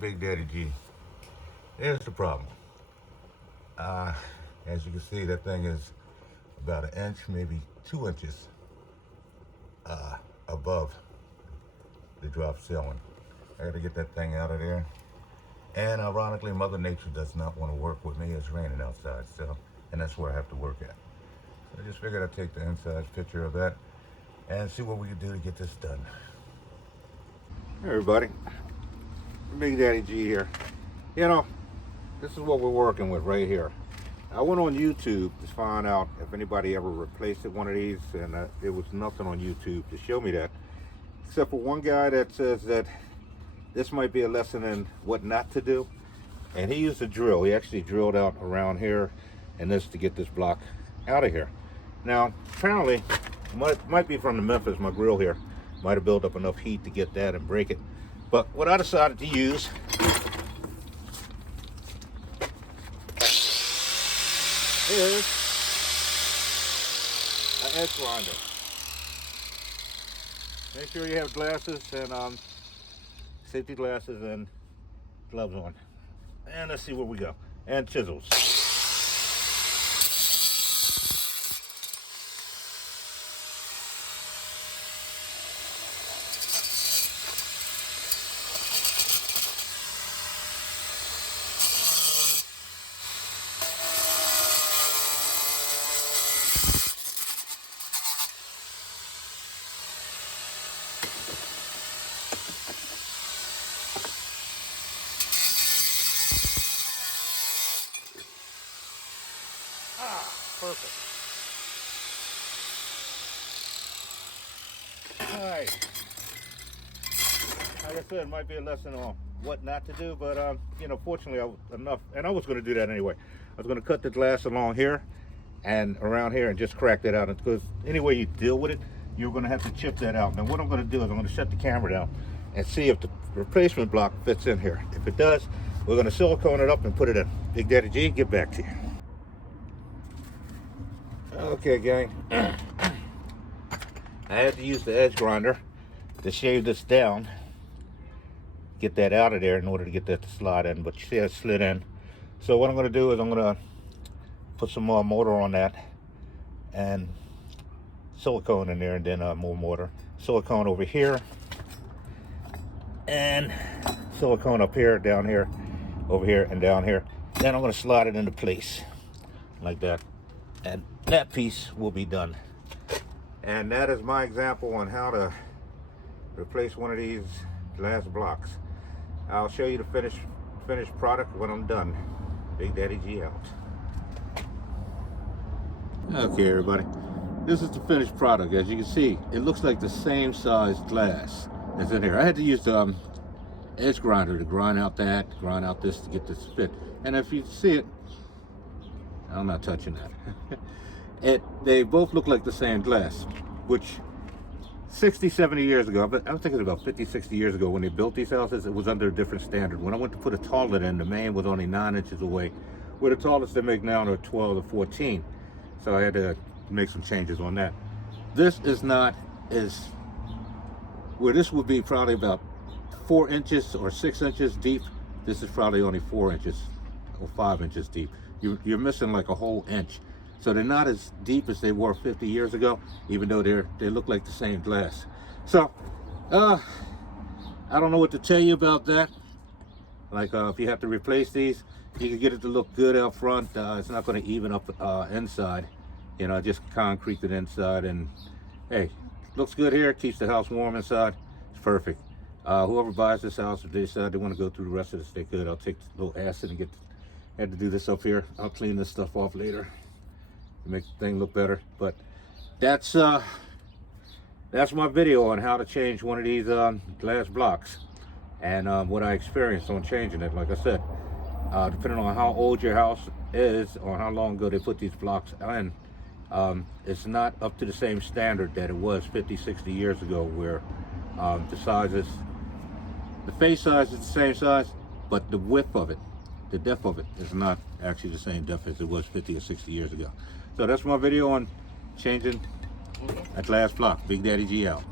Big Daddy G. Here's the problem. As you can see, that thing is about an inch, maybe 2 inches above the drop ceiling. I gotta get that thing out of there. And ironically, Mother Nature does not want to work with me. It's raining outside, and that's where I have to work at. So I just figured I'd take the inside picture of that and see what we can do to get this done. Hey everybody, Big Daddy G here. You know, this is what we're working with right here. I went on YouTube to find out if anybody ever replaced one of these, and there was nothing on YouTube to show me that, except for one guy that says that this might be a lesson in what not to do. And he used a drill. He actually drilled out around here and this to get this block out of here. Now, apparently, might be from the Memphis, my grill here. Might have built up enough heat to get that and break it. But what I decided to use is an edge grinder. Make sure you have glasses and safety glasses and gloves on. And let's see where we go. And chisels. Perfect. All right. Like I said, it might be a lesson on what not to do, but you know, fortunately, and I was going to do that anyway. I was going to cut the glass along here and around here and just crack that out. Because any way you deal with it, you're going to have to chip that out. Now, what I'm going to do is I'm going to shut the camera down and see if the replacement block fits in here. If it does, we're going to silicone it up and put it in. Big Daddy G, get back to you. Okay, gang. I had to use the edge grinder to shave this down, get that out of there in order to get that to slide in, but you see it slid in. So what I'm going to do is I'm going to put some more mortar on that and silicone in there, and then more mortar. Silicone over here and silicone up here, down here, over here, and down here. Then I'm going to slide it into place like that. And that piece will be done. And that is my example on how to replace one of these glass blocks. I'll show you the finished product when I'm done. Big Daddy G out. Okay, everybody. This is the finished product. As you can see, it looks like the same size glass that's in here. I had to use the edge grinder to grind out this to get this fit. And if you see it, I'm not touching that. They both look like the same glass, which 60, 70 years ago, but I'm thinking about 50, 60 years ago when they built these houses, it was under a different standard. When I went to put a toilet in, the main was only 9 inches away, where the tallest they make now are 12 or 14. So I had to make some changes on that. This is not as, where this would be probably about 4 inches or 6 inches deep, this is probably only 4 inches or 5 inches deep. You're missing like a whole inch. So they're not as deep as they were 50 years ago, even though they look like the same glass. So, I don't know what to tell you about that. Like if you have to replace these, you can get it to look good out front. It's not going to even up inside. You know, just concrete it inside, and hey, looks good here. Keeps the house warm inside. It's perfect. Whoever buys this house, if they decide they want to go through the rest of this, they could. I'll take a little acid and had to do this up here. I'll clean this stuff off later to make the thing look better. But that's my video on how to change one of these glass blocks, and what I experienced on changing it. Like I said, depending on how old your house is or how long ago they put these blocks in, it's not up to the same standard that it was 50, 60 years ago, where the sizes, the face size is the same size, but the width of it, the depth of it is not actually the same depth as it was 50 or 60 years ago. So that's my video on changing a glass block. Big Daddy G out.